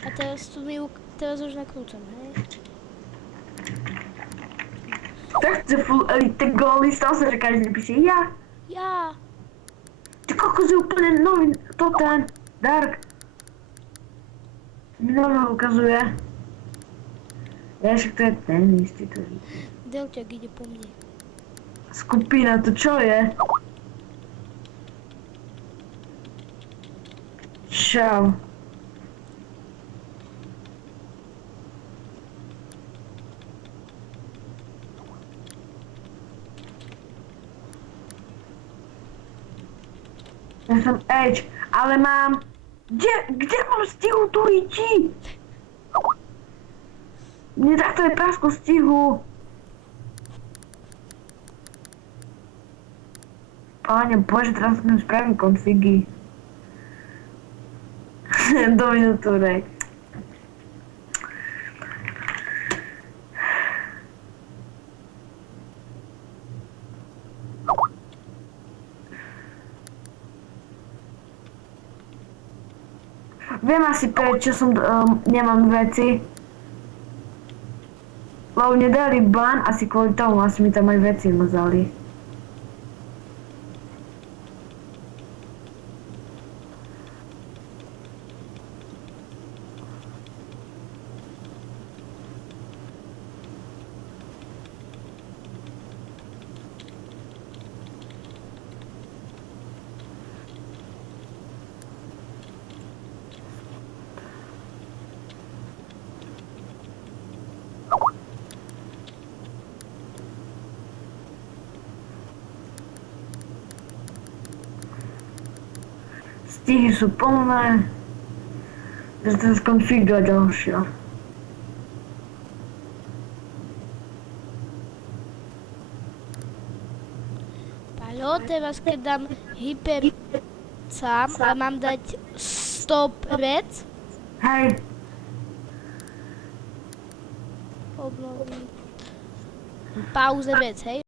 A teraz už nakrúcam, hej? Tak chce full elite góly, stále sa, že každý píše ja. Ja! Ty kokos je úplne nový, to ten, Dark. Mi nové ukazuje. Ja však to je ten istý, to je. Delťak ide po mne. Skupina, to čo je? Čau. Ja som Edge, ale mám... Kde mám stihu tu iči? Mne takto je prasko stihu. Páne Bože, teraz spravím konfigy. Do minutúrek. Viem asi prečo nemám veci. Lebo mne dali ban, asi kvôli tomu, asi mi tam aj veci mazali. Stihy sú plné. Takže to je konfiga ďalšia. Paľo, teraz keď dám hyper sám a mám dať stop red, Hej, obnoví. Pauze vec, hej?